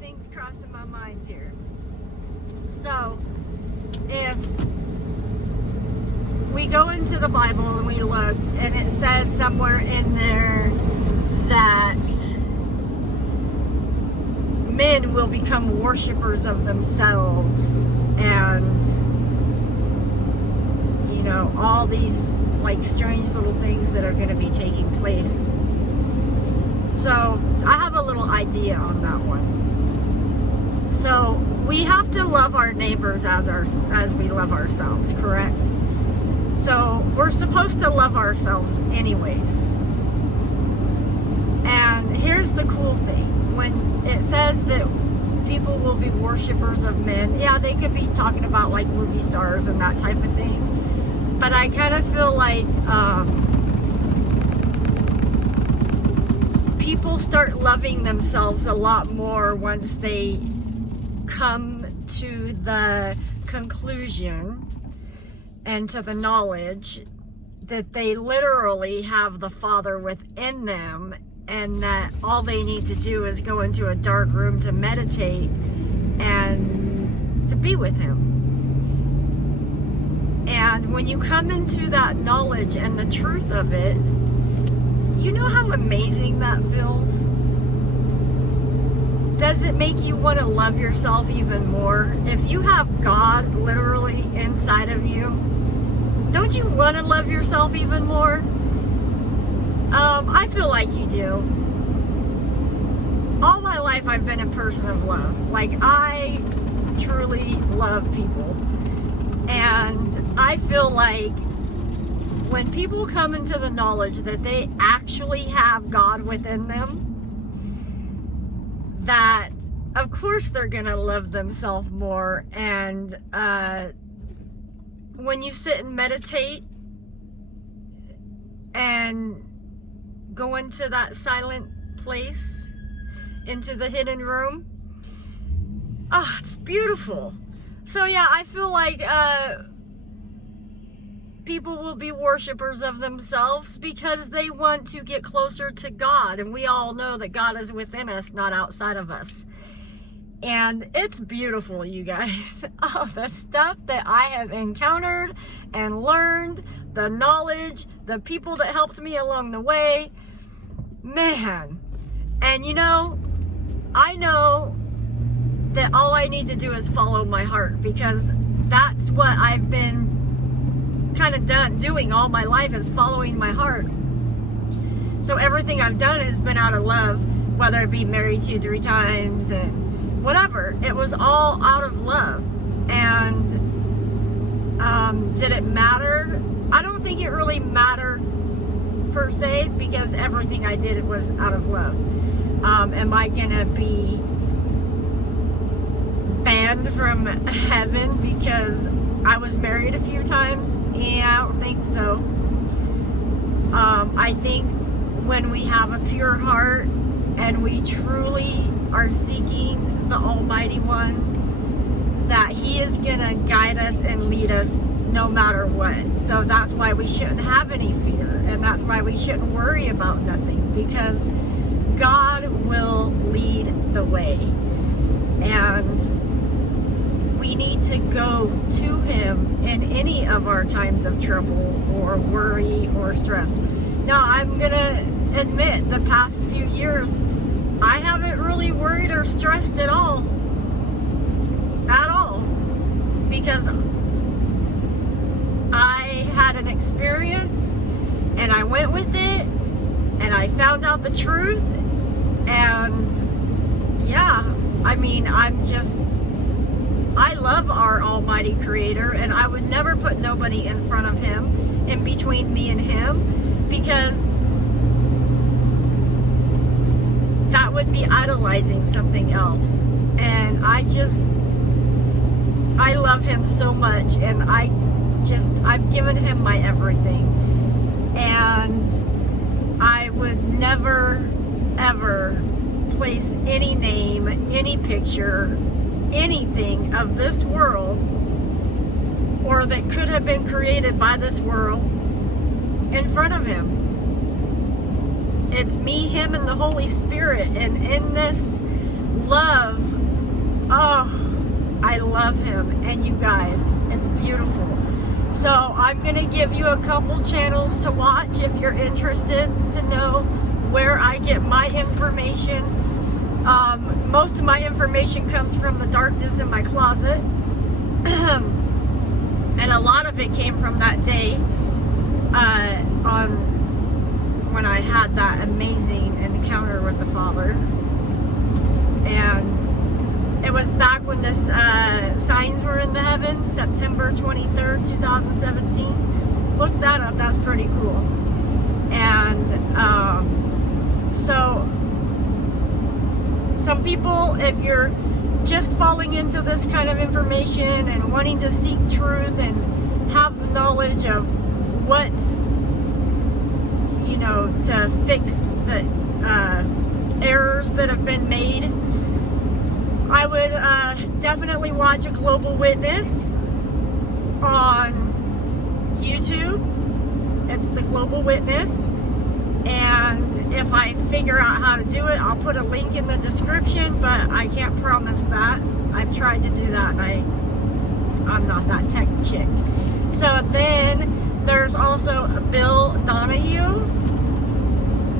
things crossing my mind here. So, if we go into the Bible and we look, and it says somewhere in there that men will become worshipers of themselves, and you know, all these like strange little things that are going to be taking place. So I have a little idea on that one. So we have to love our neighbors as we love ourselves, correct? So we're supposed to love ourselves anyways. And here's the cool thing. When it says that people will be worshipers of men, yeah, they could be talking about like movie stars and that type of thing. But I kind of feel like people start loving themselves a lot more once they come to the conclusion and to the knowledge that they literally have the Father within them, and that all they need to do is go into a dark room to meditate and to be with Him. And when you come into that knowledge and the truth of it, you know how amazing that feels? Does it make you want to love yourself even more? If you have God literally inside of you, don't you want to love yourself even more? I feel like you do. All my life I've been a person of love. Like, I truly love people. And I feel like when people come into the knowledge that they actually have God within them, that of course they're gonna love themselves more. And when you sit and meditate and go into that silent place, into the hidden room, oh, it's beautiful. So yeah, I feel like people will be worshipers of themselves because they want to get closer to God. And we all know that God is within us, not outside of us. And it's beautiful, you guys. Oh, the stuff that I have encountered and learned, the knowledge, the people that helped me along the way, man. And you know, I know that all I need to do is follow my heart, because that's what I've been kind of doing all my life, is following my heart. So everything I've done has been out of love, whether it be married 2-3 times and whatever. It was all out of love. And did it matter? I don't think it really mattered per se, because everything I did, it was out of love. Am I gonna be banned from heaven because I was married a few times? Yeah, I don't think so. I think when we have a pure heart and we truly are seeking the Almighty One, that He is gonna guide us and lead us no matter what. So that's why we shouldn't have any fear, and that's why we shouldn't worry about nothing, because God will lead the way. And we need to go to Him in any of our times of trouble or worry or stress. Now, I'm gonna admit, the past few years, I haven't really worried or stressed at all, because I had an experience and I went with it and I found out the truth. And yeah, I mean, I love our Almighty Creator, and I would never put nobody in front of Him, in between me and Him, because that would be idolizing something else. And I love Him so much, and I've given Him my everything. And I would never, ever place any name, any picture, anything of this world, or that could have been created by this world, in front of Him. It's me, Him, and the Holy Spirit. And in this love, oh, I love him. And you guys, it's beautiful. So I'm going to give you a couple channels to watch if you're interested to know where I get my information. Most of my information comes from the darkness in my closet. And a lot of it came from that day when I had that amazing encounter with the Father. And it was back when this signs were in the heavens, September 23rd, 2017. Look that up, that's pretty cool. And so some people, if you're just falling into this kind of information and wanting to seek truth and have the knowledge of what's, you know, to fix the errors that have been made, I would definitely watch A Global Witness on YouTube. It's The Global Witness. And if I figure out how to do it, I'll put a link in the description, but I can't promise that. I've tried to do that, and I'm not that tech chick. So then there's also Bill Donahue,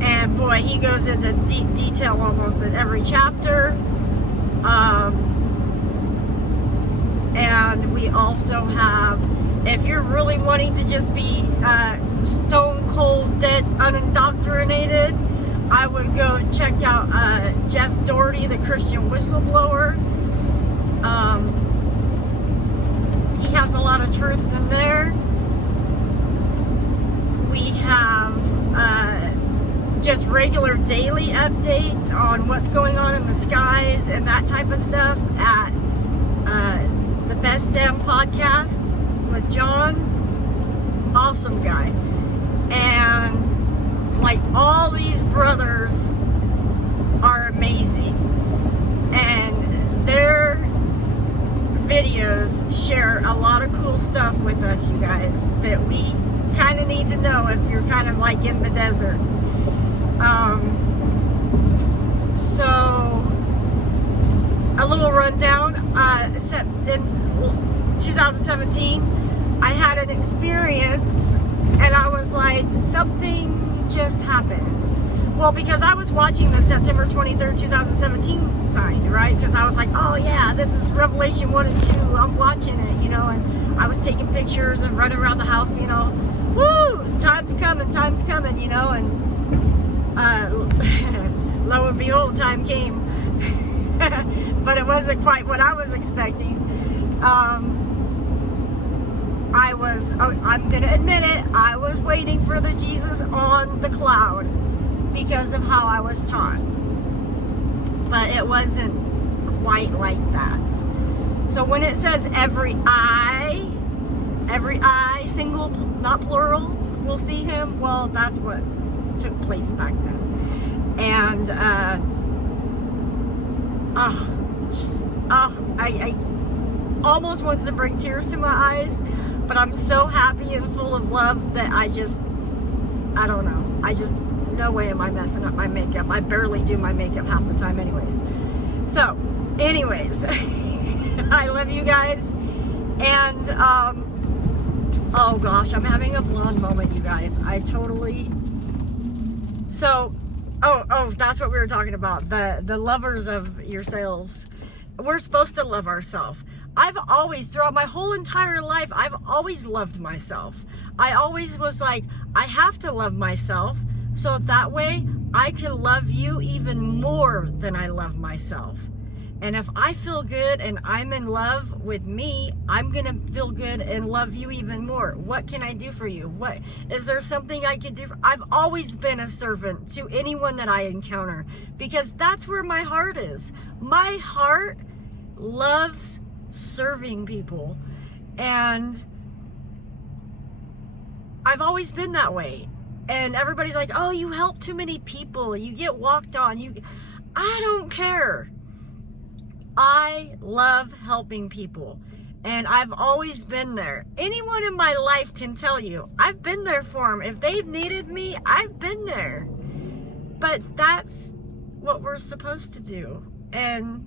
and boy, he goes into deep detail almost in every chapter. And we also have, if you're really wanting to just be stone cold dead unindoctrinated, I would go check out Jeff Doherty, the Christian whistleblower. He has a lot of truths in there. We have just regular daily updates on what's going on in the skies and that type of stuff at the Best Damn Podcast with John. Awesome guy. And like, all these brothers are amazing, and their videos share a lot of cool stuff with us, you guys, that we kind of need to know if you're kind of like in the desert. So a little rundown. In 2017, I had an experience, and I was like, something just happened. Well, because I was watching the September 23rd, 2017 sign, right? Because I was like, oh yeah, this is Revelation 1 and 2. I'm watching it, you know, and I was taking pictures and running around the house being all, woo, time's coming, you know, and lo and behold, time came. But it wasn't quite what I was expecting. I'm gonna admit it, I was waiting for the Jesus on the cloud because of how I was taught. But it wasn't quite like that. So when it says every eye, single, not plural, will see him, well, that's what took place back then. And I almost wants to bring tears to my eyes, but I'm so happy and full of love that I don't know. No way am I messing up my makeup. I barely do my makeup half the time anyways. So, anyways, I love you guys. And, oh gosh, I'm having a blonde moment, you guys. So, that's what we were talking about. The lovers of yourselves. We're supposed to love ourselves. I've always, throughout my whole entire life, I've always loved myself. I always was like, I have to love myself, so that way I can love you even more than I love myself. And if I feel good and I'm in love with me, I'm gonna feel good and love you even more. What can I do for you? What is there something I can do? I've always been a servant to anyone that I encounter, because that's where my heart is. My heart loves serving people, and I've always been that way. And everybody's like, oh, you help too many people, you get walked on, I don't care. I love helping people, and I've always been there. Anyone in my life can tell you I've been there for them. If they've needed me, I've been there. But that's what we're supposed to do. And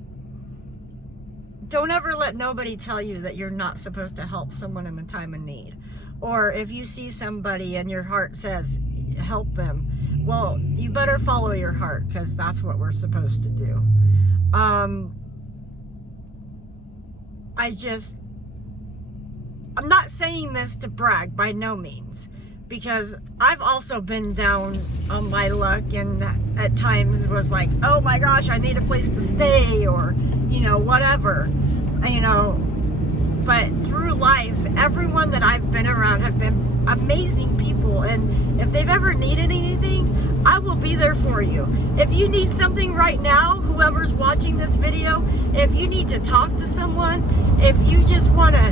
don't ever let nobody tell you that you're not supposed to help someone in the time of need. Or if you see somebody and your heart says, help them, well, you better follow your heart, because that's what we're supposed to do. I'm not saying this to brag, by no means, because I've also been down on my luck, and at times was like, oh my gosh, I need a place to stay, or, you know, whatever, you know. But through life, everyone that I've been around have been amazing people, and if they've ever needed anything, I will be there for you. If you need something right now, whoever's watching this video, if you need to talk to someone, if you just want to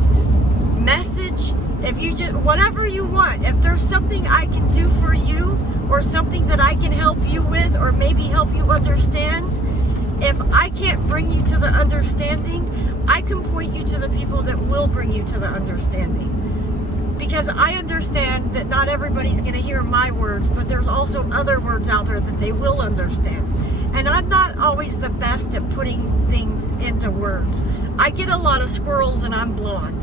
message, if you just, whatever you want, if there's something I can do for you, or something that I can help you with, or maybe help you understand, if I can't bring you to the understanding, I can point you to the people that will bring you to the understanding. Because I understand that not everybody's going to hear my words, but there's also other words out there that they will understand. And I'm not always the best at putting things into words. I get a lot of squirrels and I'm blonde.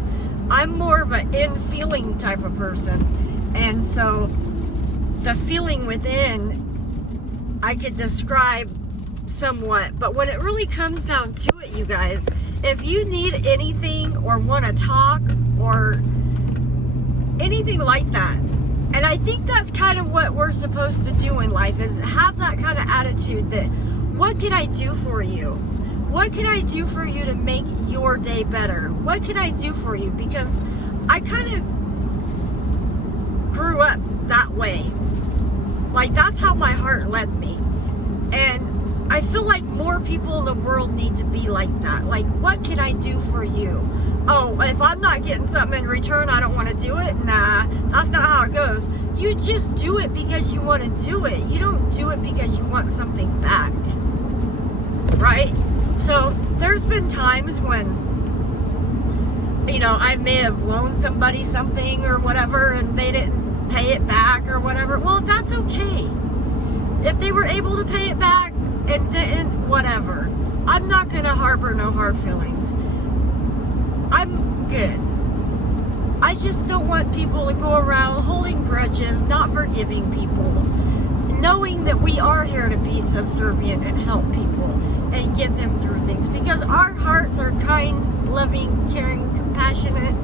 I'm more of an in-feeling type of person. And so the feeling within, I could describe somewhat. But when it really comes down to it, you guys, if you need anything or want to talk or anything like that, and I think that's kind of what we're supposed to do in life, is have that kind of attitude that, what can I do for you? What can I do for you to make your day better? What can I do for you? Because I kind of grew up that way. Like, that's how my heart led me. And I feel like more people in the world need to be like that. Like, what can I do for you? Oh, if I'm not getting something in return, I don't want to do it? Nah, that's not how it goes. You just do it because you want to do it. You don't do it because you want something back. Right? So there's been times when, you know, I may have loaned somebody something or whatever, and they didn't pay it back or whatever. Well, that's okay. If they were able to pay it back and didn't, whatever. I'm not going to harbor no hard feelings. I'm good. I just don't want people to go around holding grudges, not forgiving people, knowing that we are here to be subservient and help people and get them through things, because our hearts are kind, loving, caring, compassionate,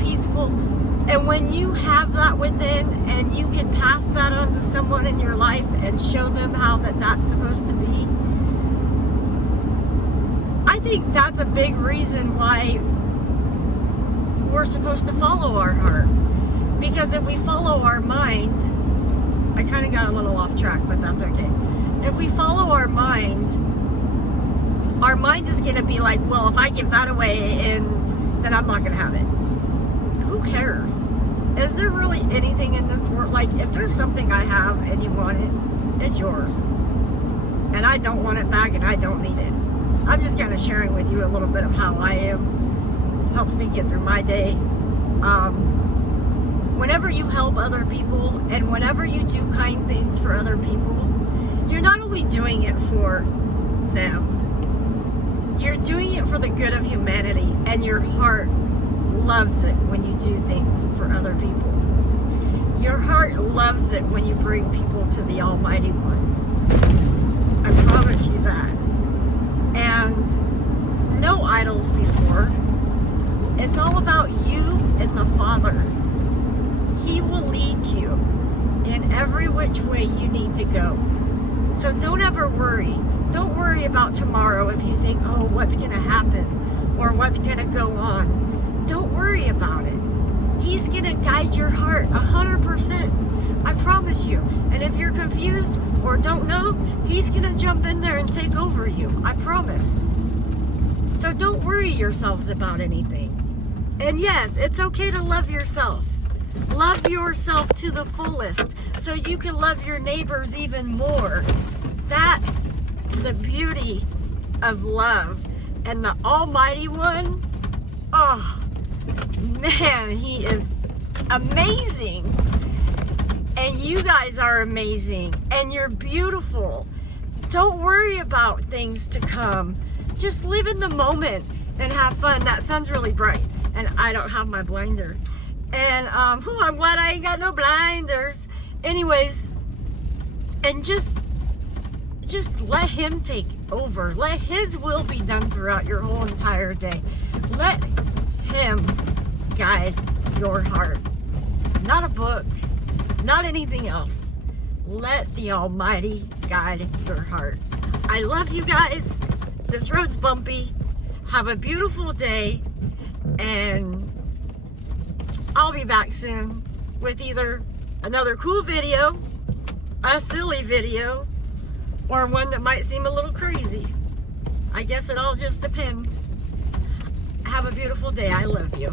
peaceful. And when you have that within, and you can pass that on to someone in your life and show them how that's supposed to be, I think that's a big reason why we're supposed to follow our heart. Because if we follow our mind, I kind of got a little off track, but that's okay. If we follow our mind is going to be like, well, if I give that away, and then I'm not going to have it. Who cares? Is there really anything in this world? Like, if there's something I have and you want it, it's yours. And I don't want it back, and I don't need it. I'm just kind of sharing with you a little bit of how I am. Helps me get through my day. Whenever you help other people, and whenever you do kind things for other people, you're not only doing it for them, you're doing it for the good of humanity, and your heart loves it when you do things for other people. Your heart loves it when you bring people to the Almighty One. I promise you that. And no idols before. It's all about you and the Father. He will lead you in every which way you need to go. So don't ever worry. Don't worry about tomorrow if you think, oh, what's going to happen or what's going to go on. Don't worry about it. He's going to guide your heart 100%. I promise you. And if you're confused or don't know, he's going to jump in there and take over you. I promise. So don't worry yourselves about anything. And yes, it's okay to love yourself. Love yourself to the fullest so you can love your neighbors even more. That's the beauty of love. And the Almighty One, oh, man, he is amazing. And you guys are amazing. And you're beautiful. Don't worry about things to come. Just live in the moment and have fun. That sun's really bright, and I don't have my blinder. And I'm glad I ain't got no blinders. Anyways, and just let him take over. Let his will be done throughout your whole entire day. Let him guide your heart. Not a book, not anything else. Let the Almighty guide your heart. I love you guys. This road's bumpy. Have a beautiful day, and I'll be back soon with either another cool video, a silly video, or one that might seem a little crazy. I guess it all just depends. Have a beautiful day. I love you.